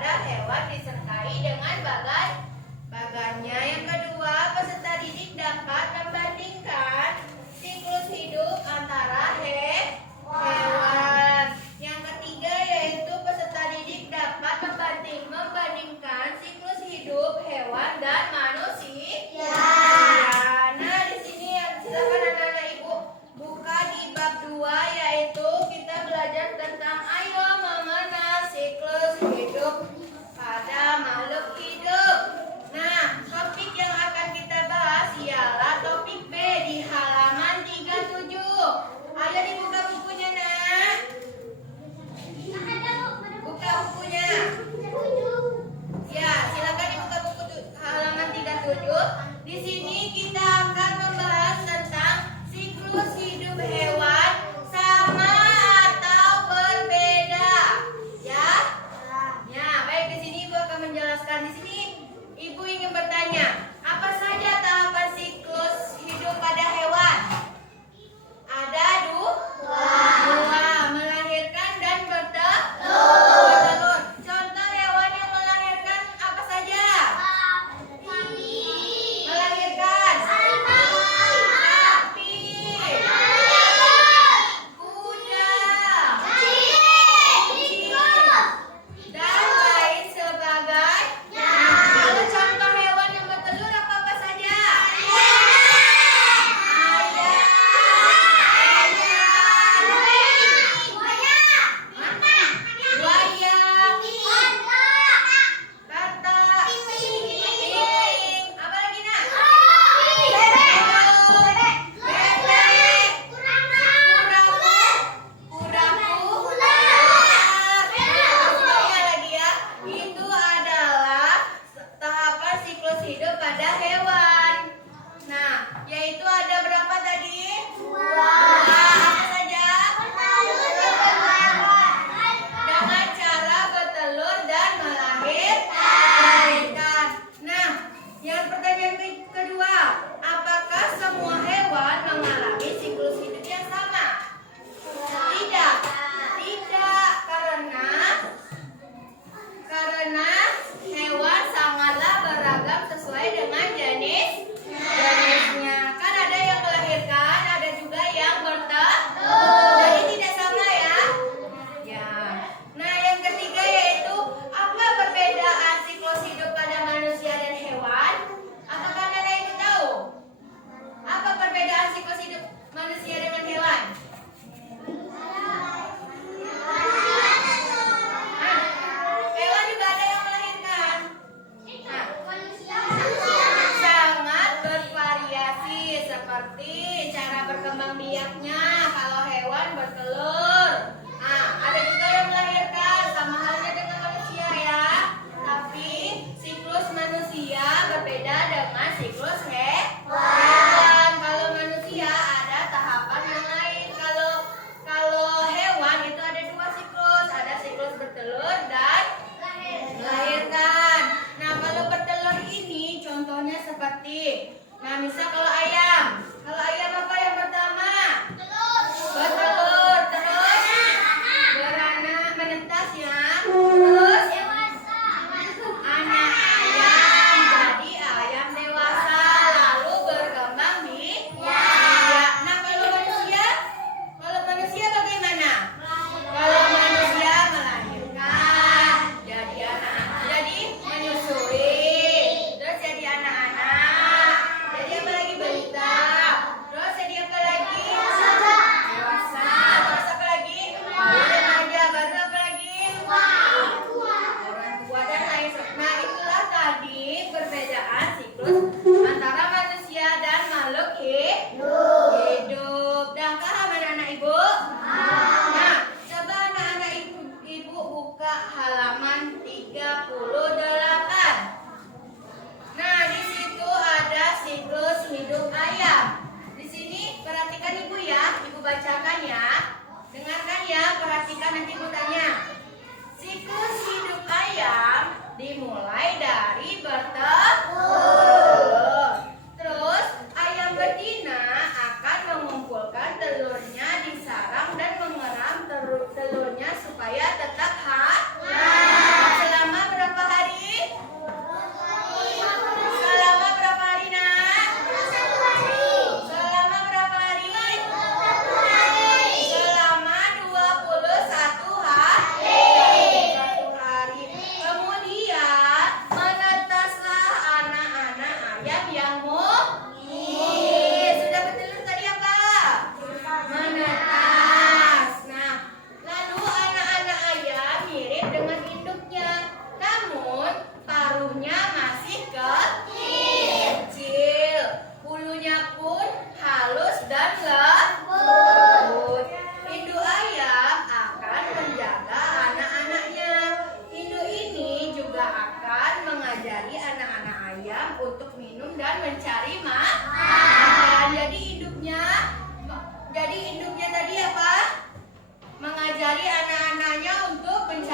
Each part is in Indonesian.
pada hewan disertai dengan bagannya. Yang kedua, peserta didik dapat membandingkan siklus hidup antara hewan. Yang ketiga yaitu peserta didik dapat membandingkan siklus hidup hewan dan manusia. Nah, di sini silakan anak-anak ibu buka di bab 2, yaitu kita belajar tentang ayo mengenal siklus hidup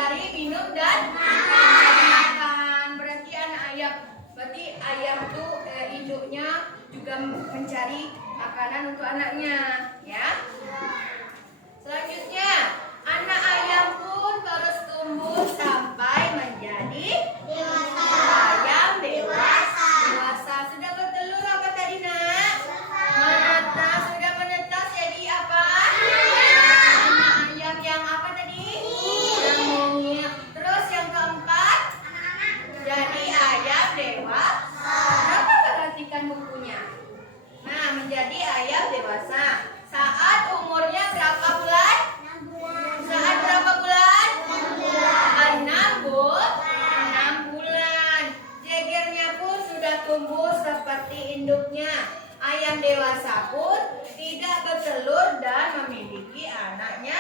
mencari minum dan makan. Berarti anak ayam, berarti ayam tuh induknya juga mencari makanan untuk anaknya, ya. Selanjutnya, anak ayam pun terus tumbuh sampai menjadi ayam dewasa. Sudah bertelur apa tadi, Nak? Menetas. Sudah menetas jadi apa? Anak ayam yang apa tadi? Yang mungil. Terus yang keempat, jadi ayam dewasa. Coba perhatikan bukunya. Nah, menjadi ayam dewasa. Saat umurnya berapa bulan? Saat berapa bulan? 6 bulan. Jegernya pun sudah tumbuh seperti induknya. Ayam dewasa pun tidak bertelur dan memiliki anaknya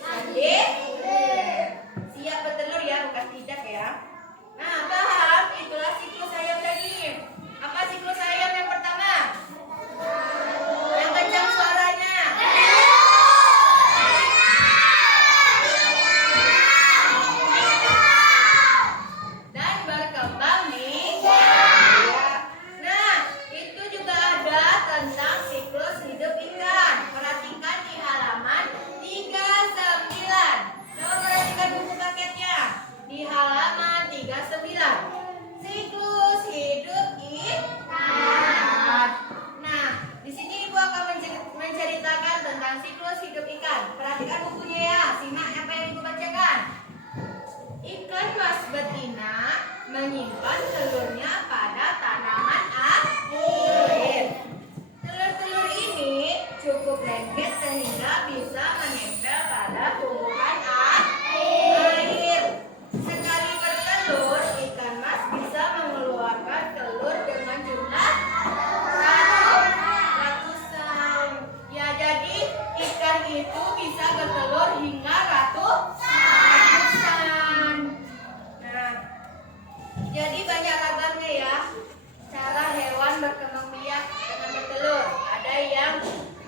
sendiri. Siap bertelur ya, bukan tidak ya. Nah, paham? Itulah siklus ayam tadi. Apa siklus ayam yang pertama? Yang kencang suaranya. Dan berkembang nih. Nah, itu juga ada tentang siklus hidup ikan. Perhatikan di halaman 39. Coba perhatikan buku paketnya. Di halaman 39. Siklus hidup ikan. Nah, di sini Ibu akan menceritakan tentang siklus hidup ikan. Perhatikan bukunya ya, simak apa yang Ibu bacakan. Ikan mas betina menyimpan telurnya pada tanaman air. Telur-telur ini cukup lengket sehingga bisa menempel pada tumbuhan air. Sekali bertelur, ikan mas bisa mengeluarkan telur dengan jumlah ratusan. Ya, jadi ikan itu bisa bertelur hingga ratusan. Nah, jadi banyak ragamnya ya cara hewan berkembang biak dengan bertelur. Ada yang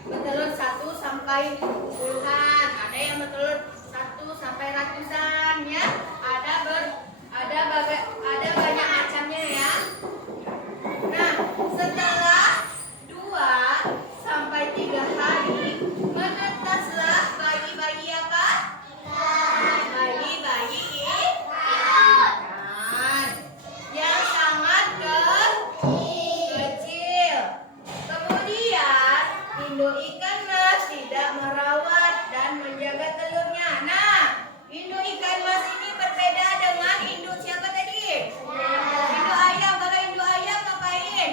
bertelur 1 sampai puluhan, ada yang bertelur 1 sampai ratusan ya. Ada banyak macamnya ya. Nah, setelah 2 sampai 3 hari menetaslah bayi-bayi apa? Bayi-bayi ikan yang sangat kecil. Kemudian induk ikan mas tidak merawat dan menjaga telurnya. Nah, induk ikan mas ini berbeda dengan induk siapa tadi? Induk ayam. Kalau induk ayam ngapain?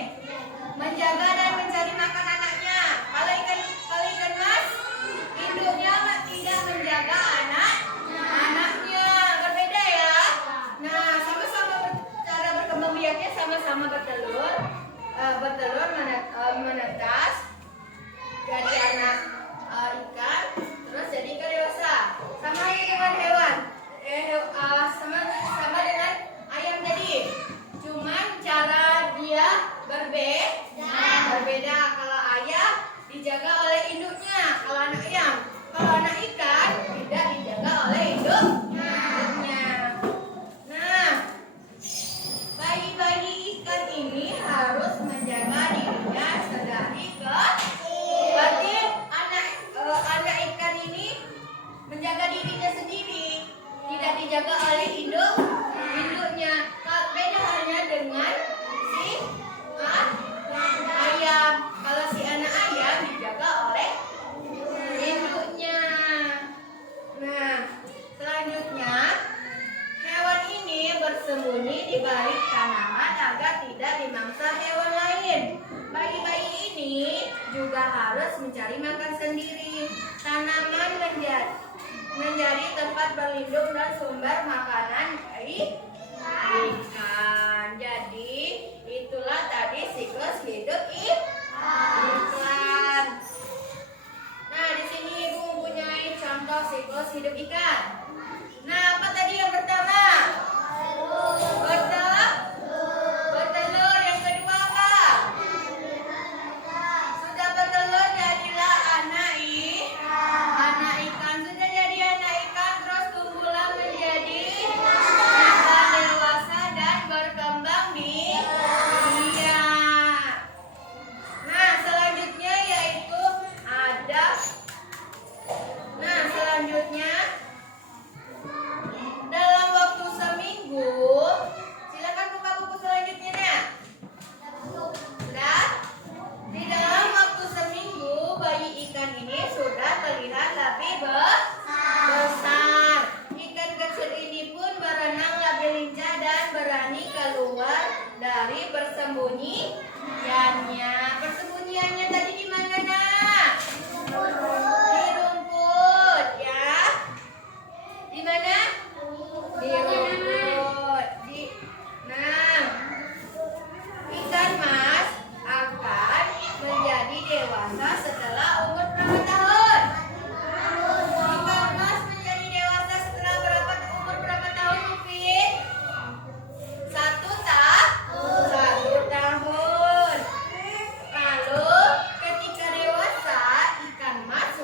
Menjaga dan mencari makan anaknya. Kalau ikan mas, induknya tidak menjaga anaknya. Berbeda ya. Nah, sama-sama cara berkembang biaknya sama-sama bertelur, menetas, jadi anak ikan, terus jadi ikan dewasa. Sama dengan hewan, sama dengan ayam tadi. Cuman cara dia berbeda. Kalau ayam dijaga oleh induknya, kalau anak ikan tidak dijaga oleh induknya. Nah, bayi-bayi ikan ini harus menjaga dirinya sedari berarti anak ikan ini menjaga dirinya sendiri, tidak dijaga oleh induknya. Beda halnya dengan si ayam. Kalau si anak ayam dijaga oleh induknya. Nah, selanjutnya hewan ini bersembunyi di balik tanaman agar tidak dimangsa hewan lain. Bayi-bayi ini juga harus mencari makan sendiri. Tanaman menjadi tempat berlindung dan sumber makanan dari ikan. Jadi itulah tadi siklus hidup ikan. Nah, di sini Ibu mempunyai contoh siklus hidup ikan. Nah, apa tadi yang pertama? Bertelur. Yang kedua apa? Sudah bertelur jadilah anak ikan. Sudah jadi anak ikan terus tumbuhlah menjadi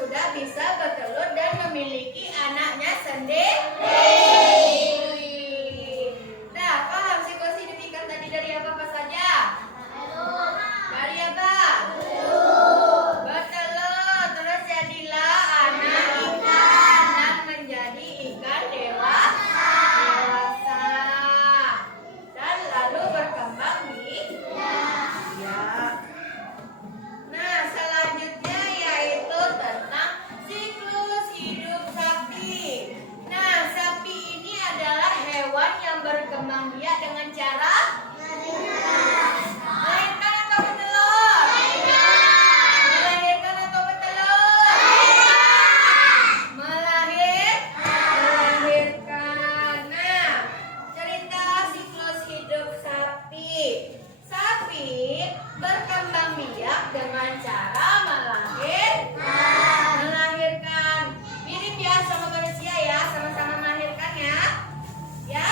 sudah bisa bertelur dan memiliki anaknya sendiri. Nah, paham siklus hidup ikan tadi dari apa saja? Dari apa? Bertelur, terus jadilah anak ikan dan menjadi ikan dewasa. Dan lalu berkembang biak. Nah, selanjutnya yaitu tentang siklus hidup sapi. Nah, sapi ini adalah hewan yang berkembang biak dengan cara melahirkan atau bertelur? Melahirkan atau bertelur? Melahirkan. Nah, cerita siklus hidup sapi. Sapi berkembang biak dengan cara melahirkan. Mirip ya sama manusia ya, sama-sama melahirkan ya. Ya?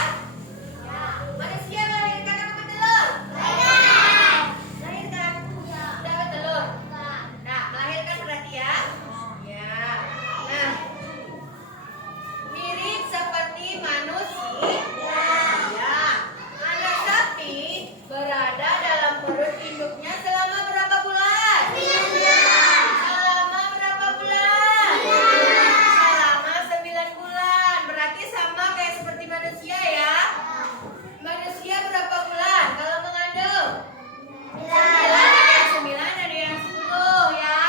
Manusia melahirkan apa bertelur? Melahirkan. Udah bertelur. Nah, melahirkan berarti ya. Ya. Nah, mirip seperti manusia. Ya. Anak sapi berada dalam perut induknya selama berapa bulan? Selama berapa bulan? Selama 9 bulan. Berarti sama kayak seperti manusia ya. Manusia berapa bulan kalau mengandung? 9, ada yang 10 ya.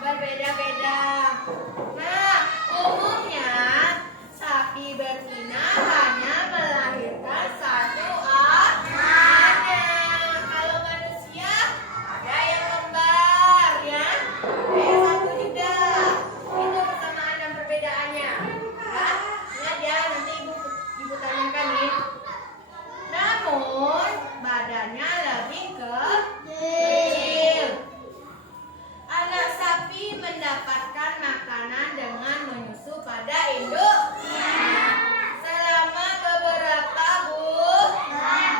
Berbeda-beda. Nah, umumnya sapi betina hanya melahirkan satu anak. Kalau manusia ada yang kembar ya. Ada yang satu juga. Itu persamaan dan perbedaannya. Ya, ingat ya, nanti ibu tanyakan nih. Namun badannya lebih kecil. Anak sapi mendapatkan makanan dengan menyusu pada induknya selama beberapa bulan.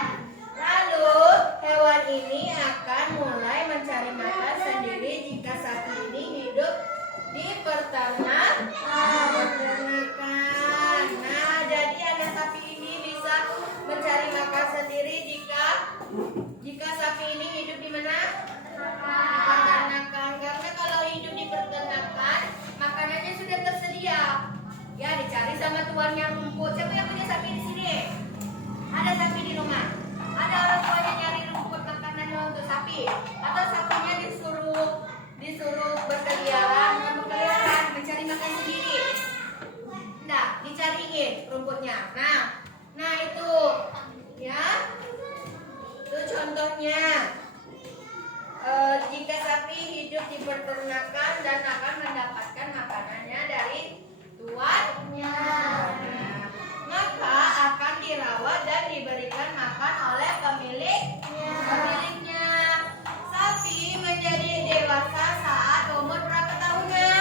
Lalu hewan ini akan mulai mencari makan sendiri jika sapi ini hidup di peternakan. Nah, jadi anak sapi ini bisa mencari makan sendiri jika sapi ini hidup di mana? Peternakan. Karena kalau hidup di peternakan, makanannya sudah tersedia. Ya, dicari sama tuannya rumput. Siapa yang punya sapi di sini? Ada sapi di rumah? Ada orang tuanya nyari rumput makanannya untuk sapi? Atau sapinya disuruh berkeliaran mencari makan sendiri? Enggak, dicariin rumputnya. Nah itu ya. Itu contohnya. Jika sapi hidup di peternakan dan akan mendapatkan makanannya dari tuannya, maka akan dirawat dan diberikan makan oleh pemiliknya. Sapi menjadi dewasa saat umur berapa tahunnya?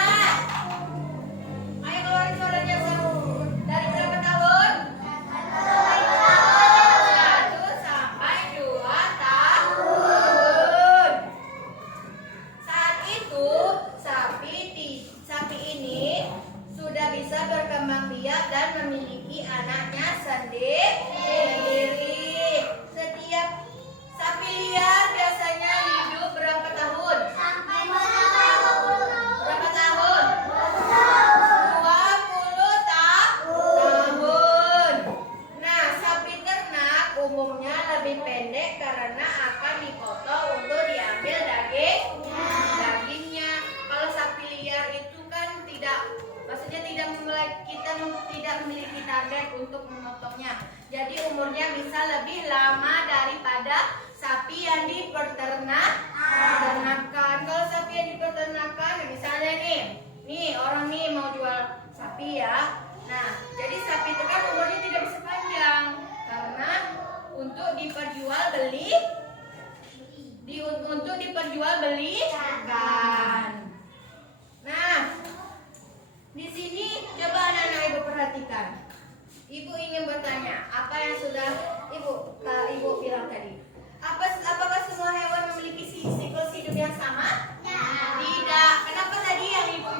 Ayo keluarin suaranya. Dari berapa tahun? 1 sampai 2 tahun. Saat itu sapi ini sudah bisa berkembang biak dan memiliki anaknya sendiri. Setiap sapi liar biasanya hidup berapa tahun? Berapa tahun? 20 tahun. Nah, sapi ternak umumnya lebih pendek karena akan dipotong untuk diambil dagingnya. Kalau sapi liar itu kan kita tidak memiliki target untuk memotongnya. Jadi umurnya bisa lebih lama daripada sapi yang di peternakan. Kalau sapi yang di peternakan, misalnya nih orang nih mau jual sapi ya. Nah, jadi sapi itu kan umurnya tidak bisa panjang karena untuk diperjualbelikan. Nah, di sini coba anak-anak ibu perhatikan. Ibu ingin bertanya, apa yang sudah ibu bilang tadi? Apakah semua hewan memiliki siklus hidup yang sama? Tidak. Kenapa tadi yang ibu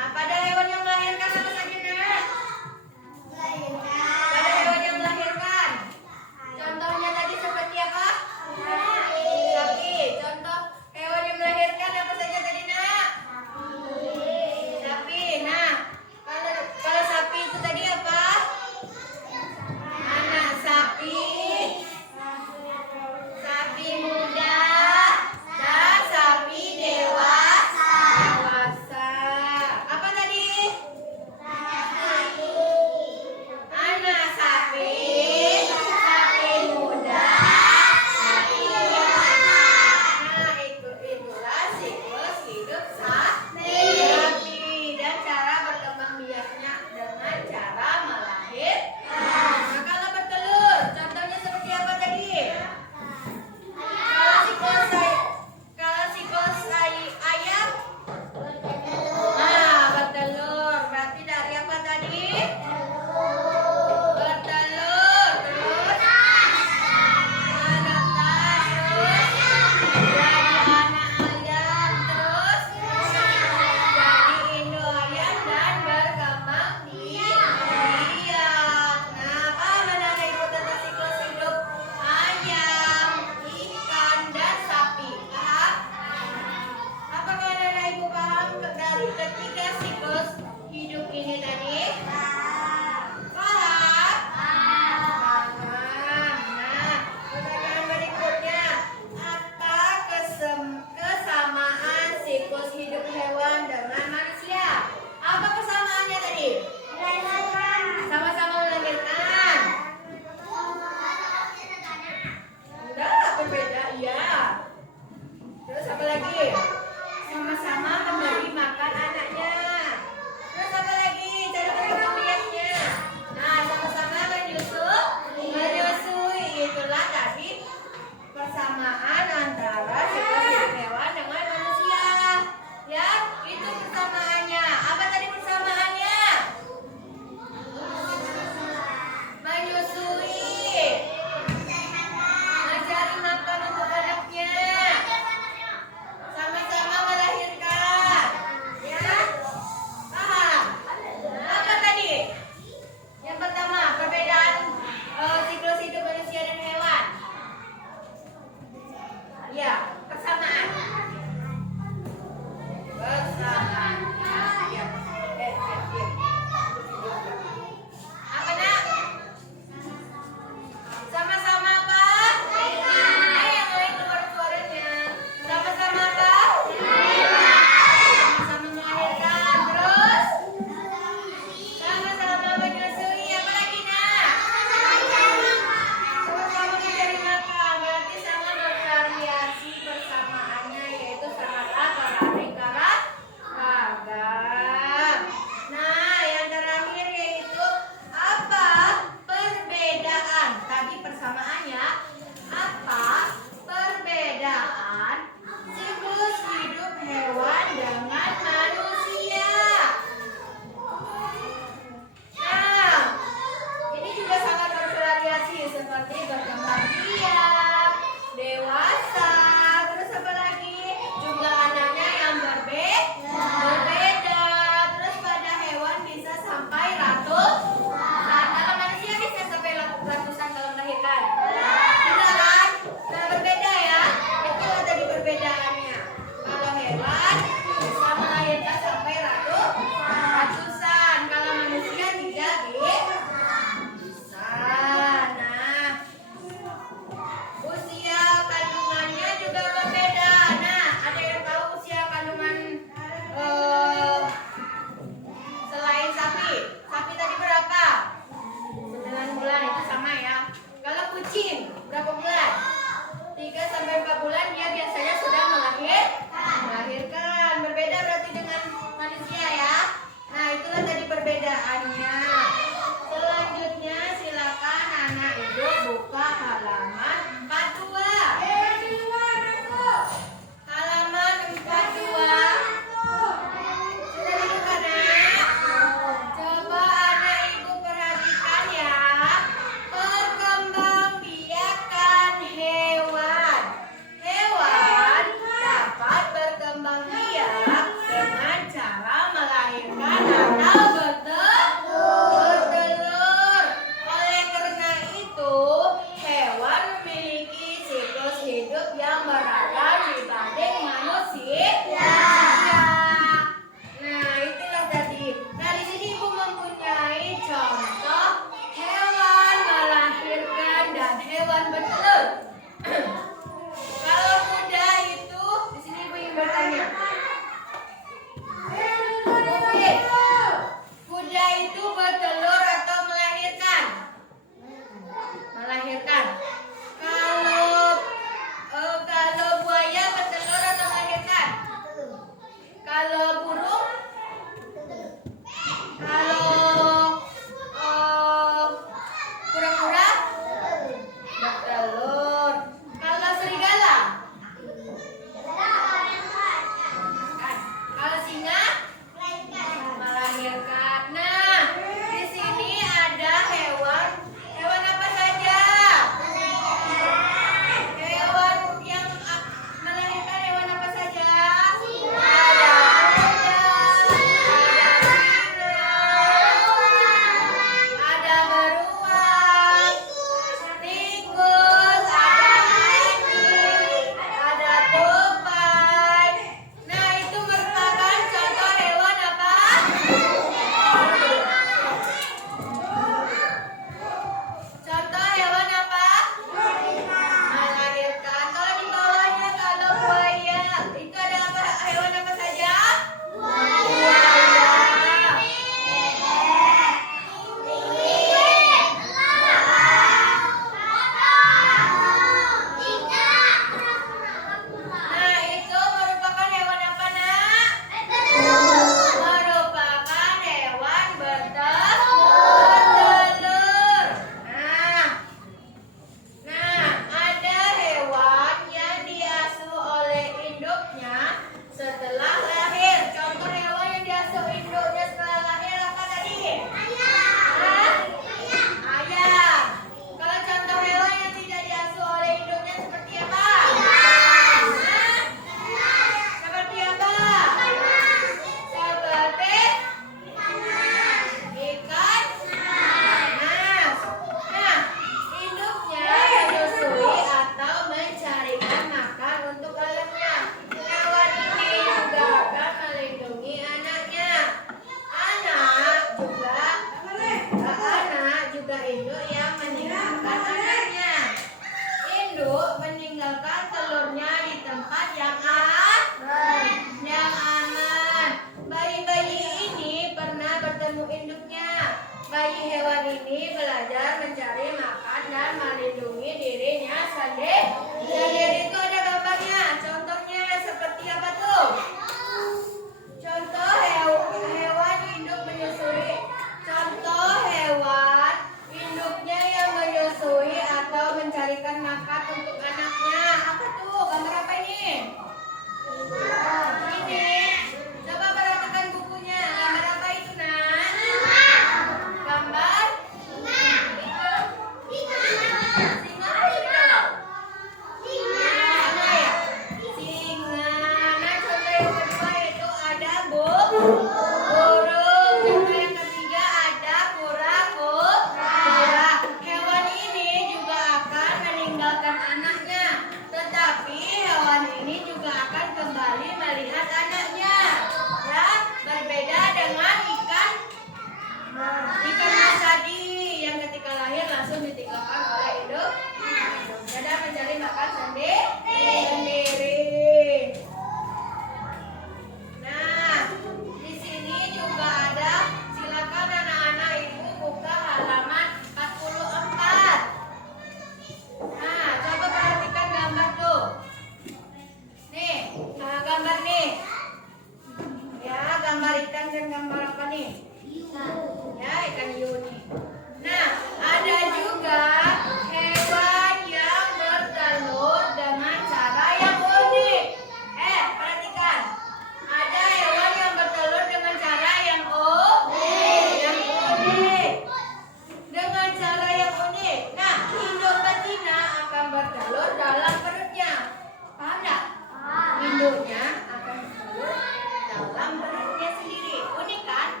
dalam perutnya sendiri. Unik kan?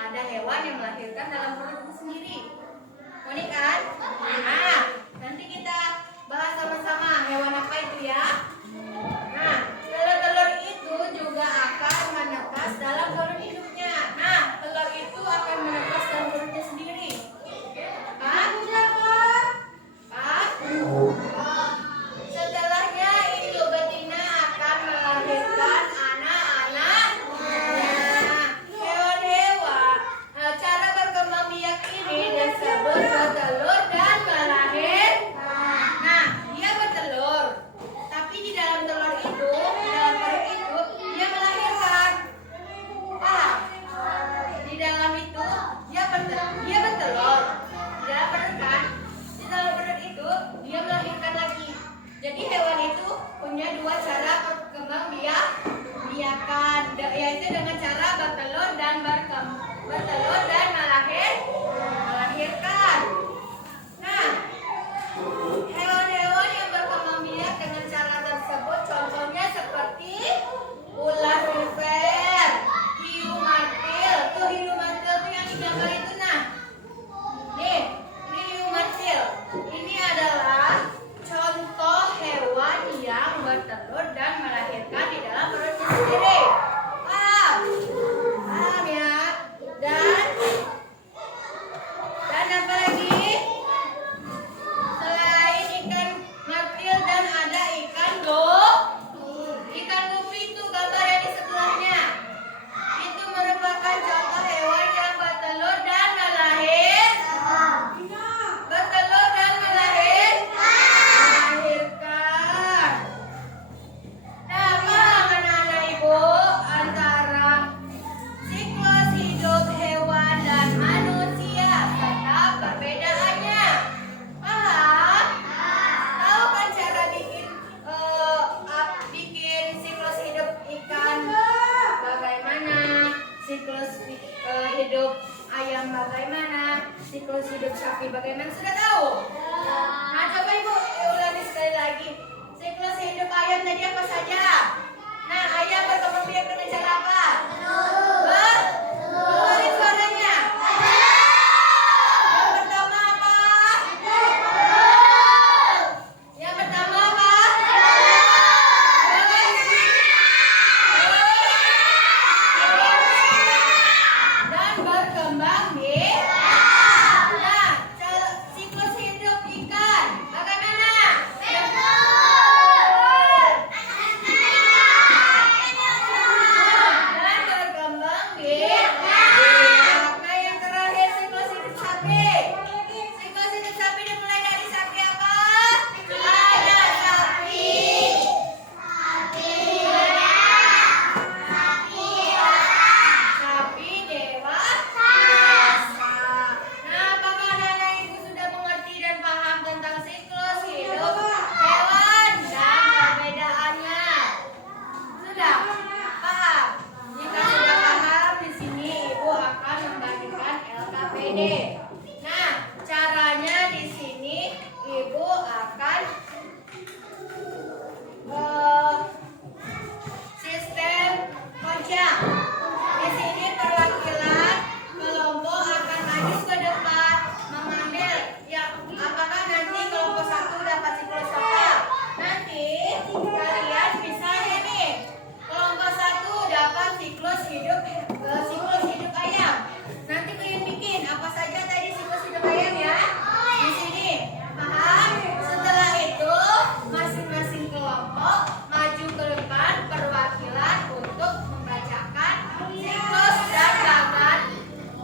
Ada hewan yang melahirkan dalam perutnya sendiri. Unik kan? Nah, nanti kita bahas sama-sama hewan apa itu ya. Nah, telur-telur itu juga akan menetas dalam perut hidupnya. Nah, telur itu akan menetas dalam perutnya sendiri. Setelahnya induk betina akan melahirkan anak-anaknya. Hewan-hewan, cara berkembang biak ini disebut bertelur dan melahirkan. Nah, dia bertelur, tapi di dalam telur itu, di dalam perut itu, dia melahirkan. Di dalam itu dia bertelur, di dalam perut kan, di dalam perut itu dia melahirkan lagi. Jadi hewan itu punya dua cara berkembang biakan, yaitu dengan cara bertelur dan melahirkan. Nah, hewan-hewan yang berkembang biak dengan cara tersebut contohnya seperti ular viper, hiu mantil. Tuh hiu mantil tuh yang di gambar itu nah. Nih, ini hiu mantil. Ini adalah contoh hewan yang bertelur dan melahirkan di dalam perutnya sendiri. Paham ya? Dan apa lagi? Selain ikan martil dan ada ikan gupi itu gambar yang di sebelahnya. Itu merupakan contoh hewan yang bertelur dan melahirkan. Nah, paham anak-anak ibu antara siklus hidup hewan dan manusia serta perbedaannya. Paham? Tahu kan cara bikin siklus hidup ikan bagaimana? Siklus hidup ayam bagaimana? Siklus hidup sapi bagaimana? Sudah tahu? Nah, coba ibu ulangi sekali lagi. Siklus hidup ayam tadi apa saja? Nah, ayam berkembang biak dengan cara apa? Keluarin suaranya. Yang pertama apa? Yang pertama apa? Dan berkembang biak. Nah, siklus hidup ikan bagaimana? Dan berkembang biak. Nah, yang terakhir siklus hidup sapi. Siklus hidup sapi dimulai dari sapi apa? Ada sapi dewasa. Nah, apakah anak-anak ibu sudah mengerti dan paham tentang siklus hidup hewan dan perbedaannya? Sudah paham? Jika sudah paham, di sini ibu akan membagikan LKPD. Nah, caranya di sini ibu akan sistem kojang. Di sini perwakilan kelompok akan maju ke depan mengambil yang apakah nanti kelompok satu dapat siklus apa? Nanti kalian misalnya nih kelompok satu dapat siklus hidup ayam. Nanti kalian bikin apa saja tadi siklus hidup ayam ya. Di sini paham? Setelah itu masing-masing kelompok maju ke depan perwakilan untuk membacakan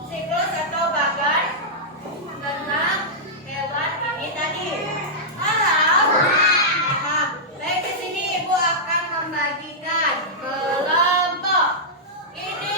siklus atau bagan tentang hewan ini tadi. Paham? Paham. Baik, di sini ibu akan membagikan kelompok. Ini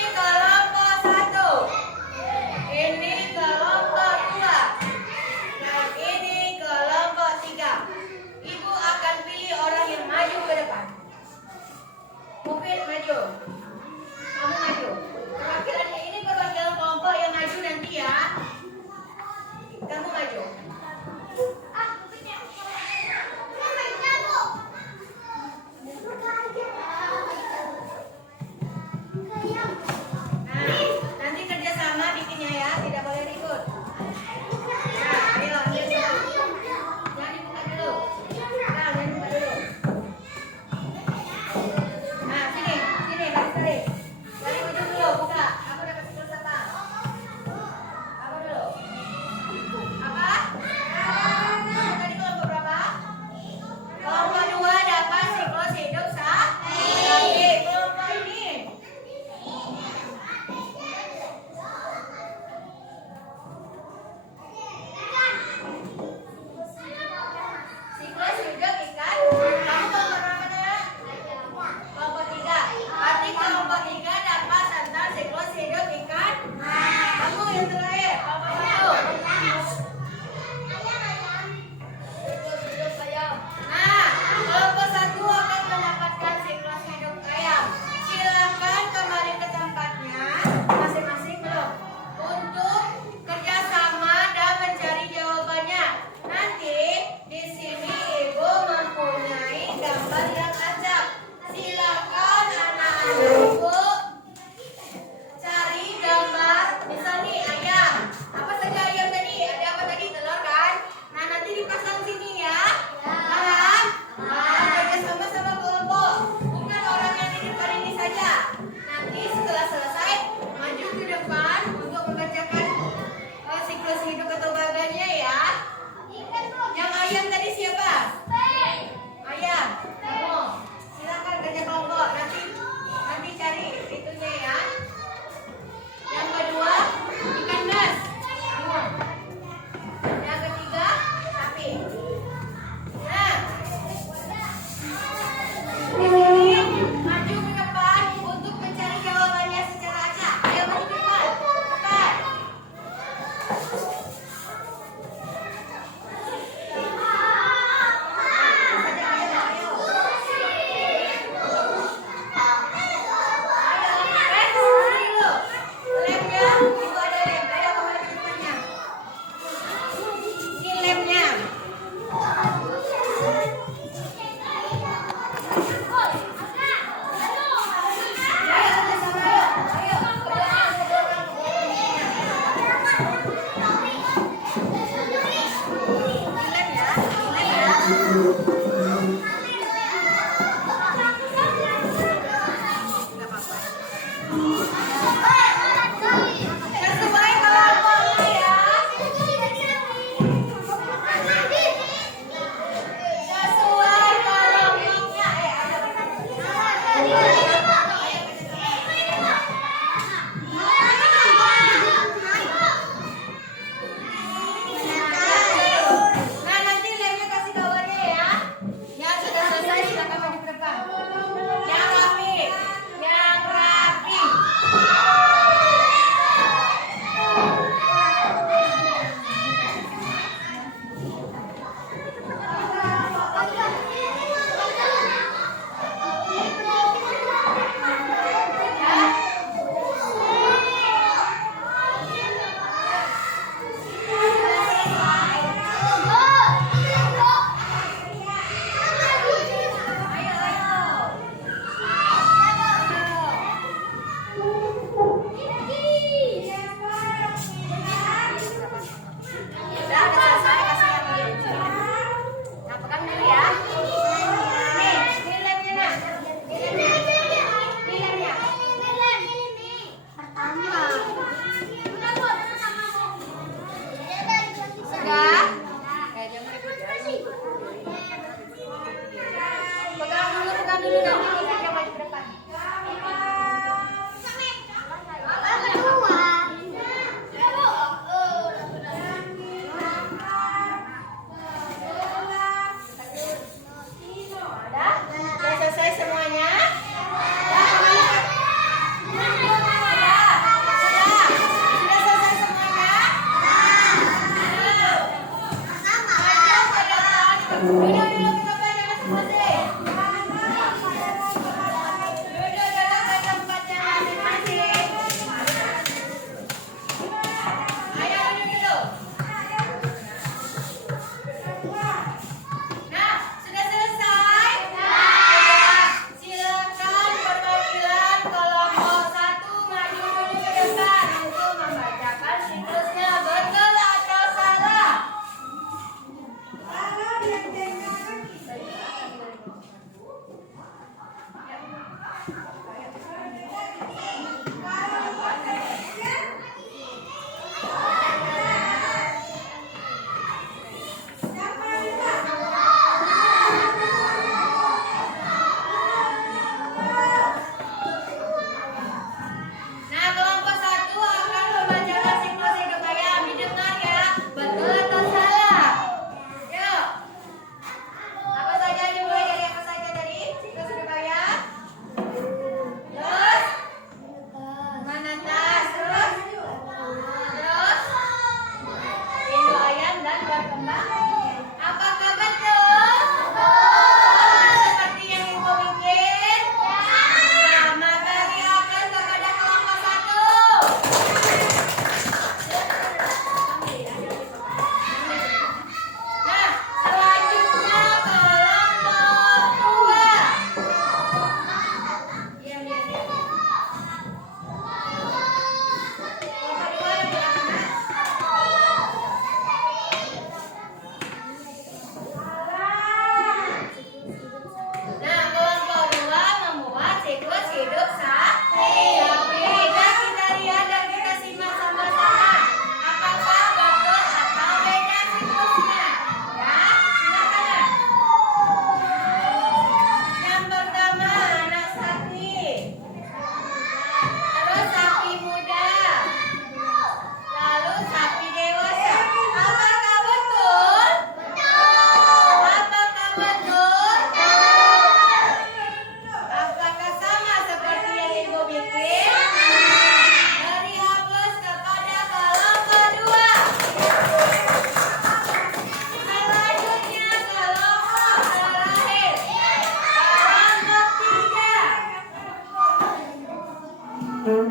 Dari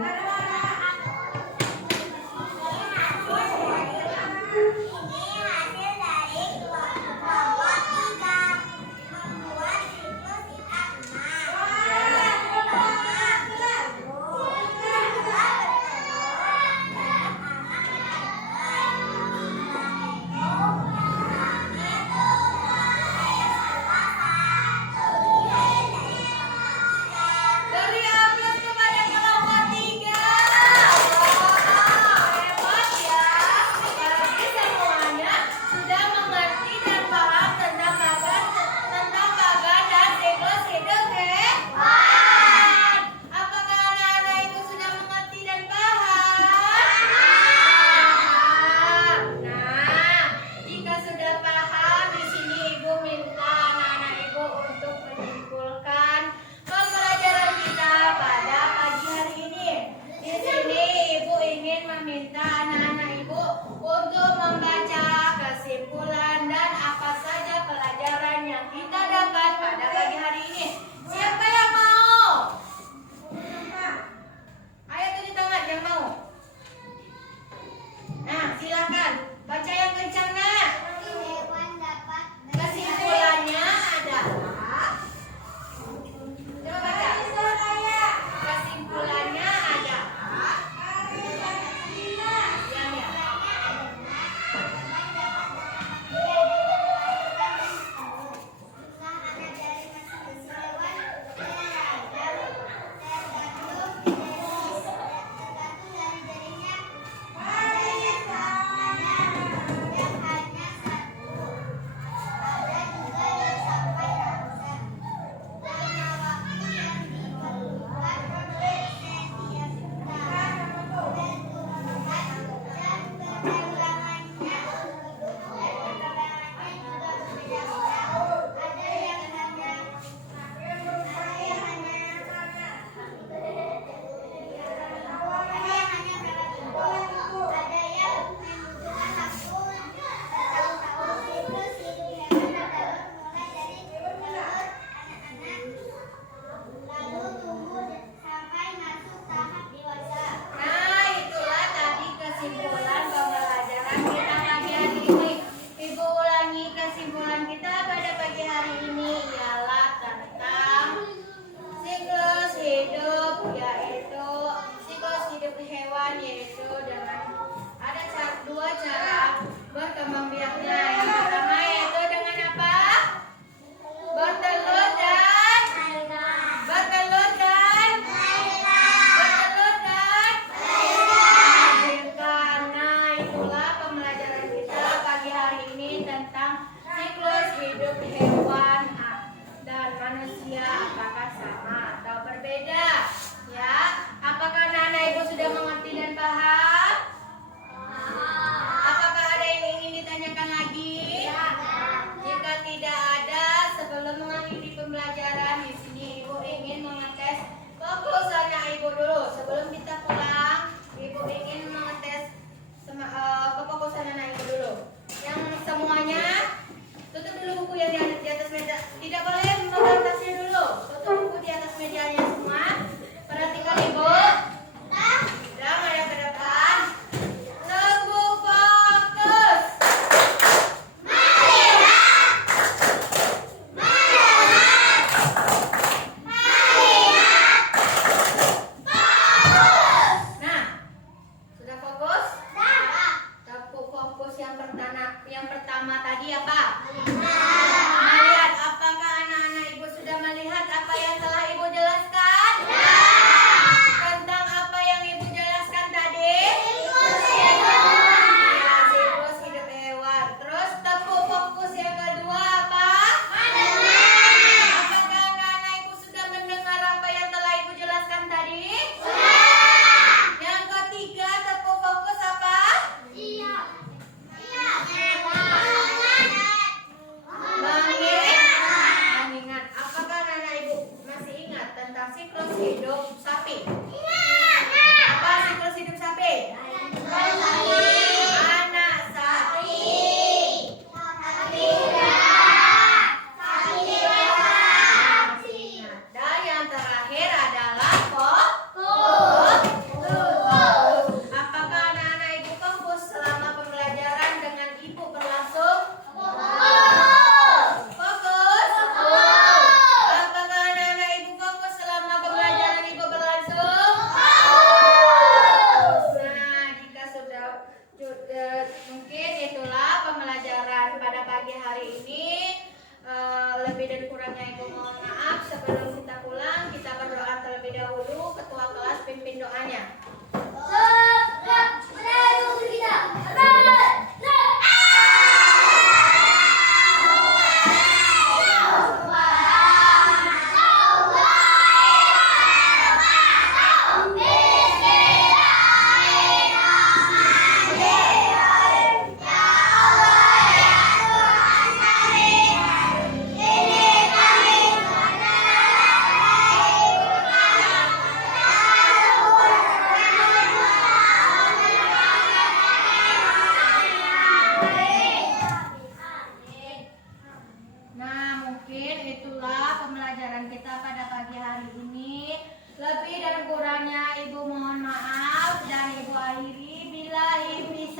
A plus kepada kelompok 3.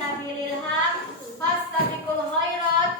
sabilil haq fastabiqul khairat.